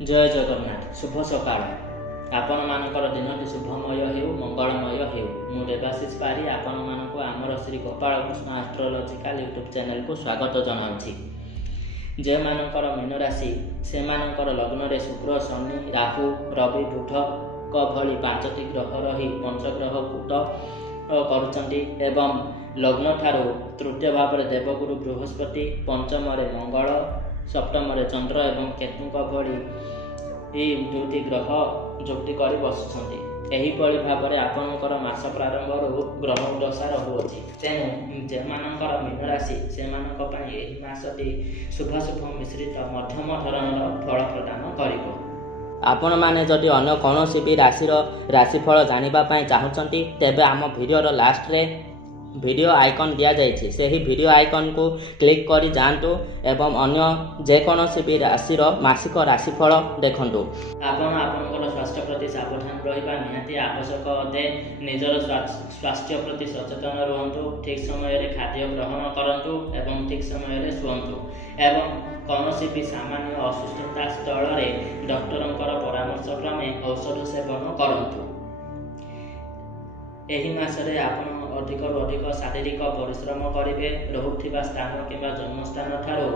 जय जगन्नाथ शुभ सकाळ आपण मानकर दिनटी शुभमय हेउ मंगलमय हेउ मु देवाशीष पारी आपण मानक आमर Shri Gopal Krishna astrological YouTube channel को स्वागत जनाउछि। जे मानकर मीन राशि से मानकर लग्न रे शुक्र शनि राहु रवि बुध को भली पांचटी ग्रह रही पंचग्रह कूट करुचंती एवं लग्न ठारू तृतीय भाव में देवगुरु बृहस्पति पंचम मंगल सप्तम चंद्र एवं केतुक भली दुईटी ग्रह जुक्ति कर बसुंट यहीपरि भाव में आपणकर मास प्रारंभ ग्रह दशा रहुअछि। तेणु जे मानकर मीन राशि से मासटी शुभाशुभ मिश्रित मध्यम धरणर फल प्रदान करिबो। आपण माने जदि अन्य कौनसी भी राशिफल जानिबा चाहूँगी तेबे आम वीडियोर लास्ट रे वीडियो आइकन दिया जाइछि से ही वीडियो आइकन को क्लिक करी जांतु एवं अन्य जेकोसी भी राशिर मासिक राशिफल देखंतु। आपण आपनकर स्वास्थ्य प्रति सावधान रहिबा निहाती आवश्यक अटे। निजर स्वास्थ्य प्रति सचेतन रहंतु, ठीक समय रे खाद्य ग्रहण करंतु एवं ठीक समय रे सुवंतु एवं कौनसी भी सामान्य असुस्थता स्थल रे डॉक्टरंकर परामर्श क्रमे औषध सेवन करंतु। एही मासरे आपण अधिक शारीरिक परिश्रम करेंगे। रहुथिबा स्थान किंबा जन्मस्थान ठारू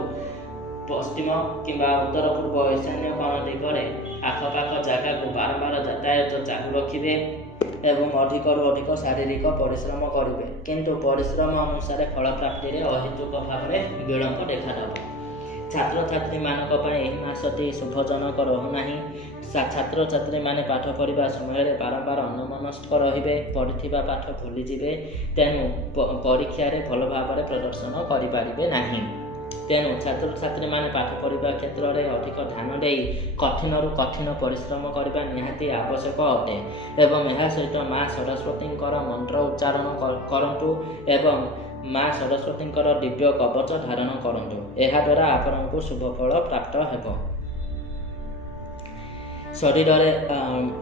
पश्चिम किंबा उत्तर पूर्व ईशान्य कोण दिगरे आखपाख जगह को बारंबार यातायात चालू रखिए एवं अधिक शारीरिक परिश्रम करेंगे, किंतु परिश्रम अनुसार फल प्राप्ति अहेतुक भाव में विलंब देखा। छात्र छात्री मासटी शुभजनक रहूना। छात्र छात्री माने पाठ पढ़ा समय बारंबार अन्यमनस्क रहिबे, पढ़िथिबा पाठ भूलीजिबे, तेणु परीक्षा रे भल भाव में प्रदर्शन करिपारिबे नाही। तेणु छात्र छात्री माने पाठ पढ़ा क्षेत्र में अधिक ध्यान दे कठिन कठिन परिश्रम करने निहाती आवश्यक अटे एवं यह सहित माँ सरस्वती मंत्र उच्चारण करंतु एवं माँ सरस्वती दिव्य कवच धारण करंतु। यह द्वारा आपको शुभ फल प्राप्त हेबो। शरीर में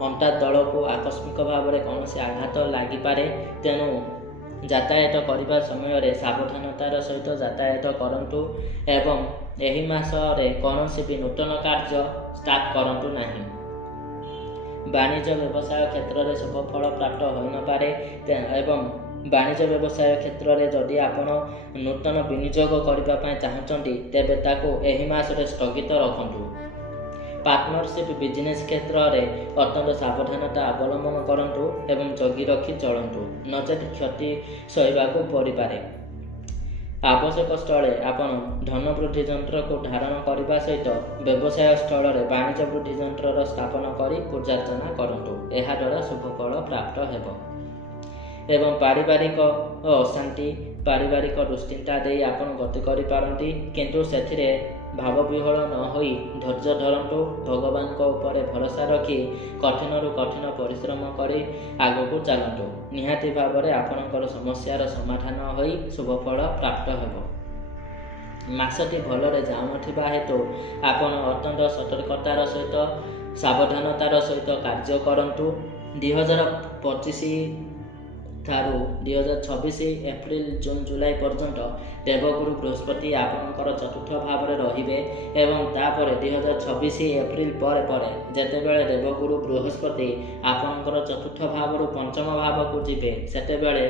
अंटा तल को आकस्मिक भाव में कौन आघात लगिपारे, तेणु यातायात करने समय सावधानतार सहित यातायात करंतु एवं यही मासरे कौन भी नूतन कार्य स्टार्ट करंतु नहीं। वाणिज्य व्यवसाय क्षेत्र में शुभ फल प्राप्त हो न पारे एवं वाणिज्य व्यवसाय क्षेत्र में जदि आपण नूतन विनियोग करने चाहूँगी तेबे ताको एही मासरे स्थगित रखंतु। पार्टनरशिप बिजनेस क्षेत्र में अत्यंत सावधानता अवलंबन करंतु एवं जगी रखी चलंतु, नचेत क्षति सहवाक पड़िपारे। आवश्यक स्थले आपण धन वृद्धि यंत्र को धारण करने सहित व्यवसाय स्थल में वाणिज्य वृद्धि यंत्र स्थापन कर पूजार्चना करंतु। यह द्वारा शुभ फल प्राप्त हेबो। एवं पारिवारिक अशांति पारिवारिक दुश्चिंता दे आपण गति करि पारंती, किंतु सेथिरे भाव विहल न होई धैर्य धरंतु। भगवान को ऊपर भरोसा रखी कठिन कठिन परिश्रम करी आगको चलंतु। निहाती भाव में आपणकर समस्यार समाधान होई शुभ फल प्राप्त हेबो। मासटी भलरे जाउनथिबा हेतु आपण अत्यंत सतर्कतार सहित सावधानतार सहित कार्य करंतु। 2025 ठारू 2026 एप्रिल जून जुलाई पर्यंत देवगुरु बृहस्पति आपणकर चतुर्थ भाव में रहिबे एवं तापर 2026 एप्रिल पर जेतेबेले देवगुरु बृहस्पति आपणकर चतुर्थ भाव पंचम भाव को जिबे सेतेबेले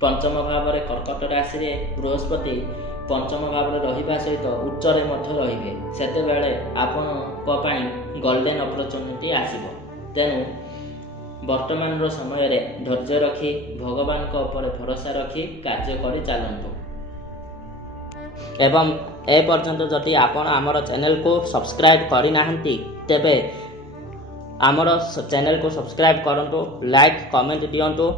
पंचम भाव में कर्कट राशि रे बृहस्पति पंचम भाव में रहिबा सहित उच्चरे मध्य रहिबे। सेतेबेले आपणक पई गोल्डन अपॉर्चुनिटी आसीबो। तेणु वर्तमान समय रे धैर्य रखी भगवान को ऊपर भरोसा रखी कार्य करी चलंतु। एवं ए पर्यंत जदि आपण आमर चैनल को सब्सक्राइब करि नाहंती तेबे आमर चैनल को सब्सक्राइब करंतु, लाइक कमेंट दियंतु।